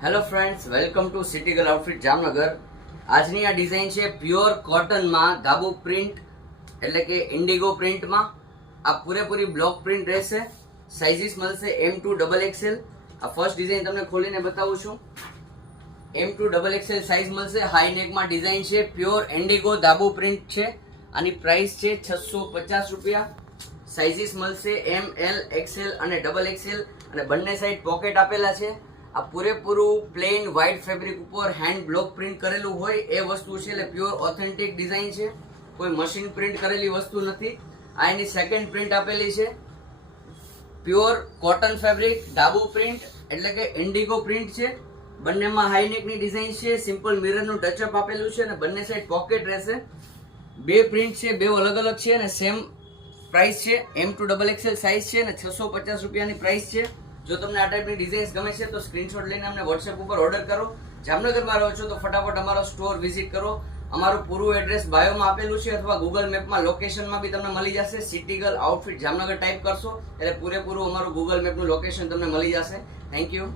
Hello friends, welcome to city girl outfit Jamnagar. આજની આ design છે પ્યોર કોટનમાં ગાબુ પ્રિન્ટ એટલે કે ઇન્ડિગો પ્રિન્ટમાં. આ પૂરેપૂરી બ્લોક પ્રિન્ટ રહેશે. સાઇઝીસ મળશે M2 XXL. આ ફર્સ્ટ ડિઝાઇન તમને ખોલીને બતાવું છું. M2 XXL સાઇઝ મળશે. હાઈ નેકમાં ડિઝાઇન છે, પ્યોર ઇન્ડિગો ધાબુ પ્રિન્ટ છે. આની પ્રાઇસ છે 650 રૂપિયા. સાઇઝીસ મળશે ML, XL અને XXL અને બંને સાઈડ પોકેટ આપેલા છે. આ પૂરેપૂરું પ્લેન વ્હાઇટ ફેબ્રિક ઉપર હેન્ડ બ્લોક પ્રિન્ટ કરેલું હોય એ વસ્તુ છે, એટલે પ્યોર ઓથેન્ટિક ડિઝાઇન છે. કોઈ મશીન પ્રિન્ટ કરેલી વસ્તુ નથી. આ એની સેકન્ડ પ્રિન્ટ આપેલી છે. પ્યોર કોટન ફેબ્રિક ધાબુ પ્રિન્ટ એટલે કે ઇન્ડિગો પ્રિન્ટ છે. બંનેમાં હાઈ નેકની ડિઝાઇન છે. સિમ્પલ મિરરનું ટચઅપ આપેલું છે અને બંને સાઈડ પોકેટ રહેશે. બે પ્રિન્ટ છે, બે અલગ અલગ છે અને સેમ પ્રાઇસ છે. M2 XXL સાઇઝ છે અને 650 રૂપિયાની પ્રાઇસ છે. જો તમને આ ટાઈપની ડિઝાઇન્સ ગમે છે તો સ્ક્રીનશોટ લઈને અમને વોટ્સએપ ઉપર ઓર્ડર કરો. જામનગરમાં રહો છો તો ફટાફટ અમારો સ્ટોર વિઝિટ કરો. અમારું પૂરું એડ્રેસ બાયોમાં આપેલું છે અથવા ગૂગલ મેપમાં લોકેશનમાં બી તમને મળી જશે. City girl outfit Jamnagar type કરશો એટલે પૂરેપૂરું અમારું ગૂગલ મેપનું લોકેશન તમને મળી જશે. Thank you.